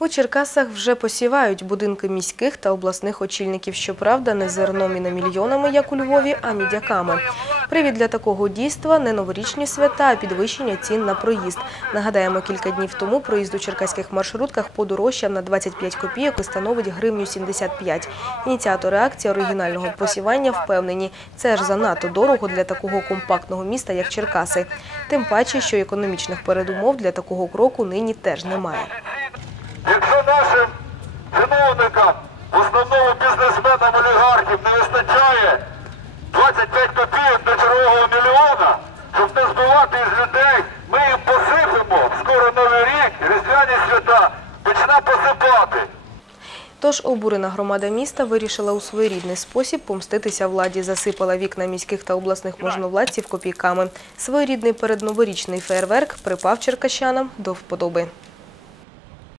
У Черкасах вже посівають будинки міських та обласних очільників. Щоправда, не зерном і не мільйонами, як у Львові, а мідяками. Привід для такого дійства – не новорічні свята, а підвищення цін на проїзд. Нагадаємо, кілька днів тому проїзд у черкаських маршрутках подорожчав на 25 копійок і становить гривню 75. Ініціатори акції оригінального посівання впевнені, це ж занадто дорого для такого компактного міста, як Черкаси. Тим паче, що економічних передумов для такого кроку нині теж немає. Якщо нашим чиновникам, в основному бізнесменам олігархів не вистачає 25 копійок до чергового мільйона, щоб не збивати із людей, ми їм посипемо, скоро Новий рік, Різдвяні свята, почнемо посипати. Тож обурена громада міста вирішила у своєрідний спосіб помститися владі. Засипала вікна міських та обласних можновладців копійками. Своєрідний передноворічний фейерверк припав черкащанам до вподоби.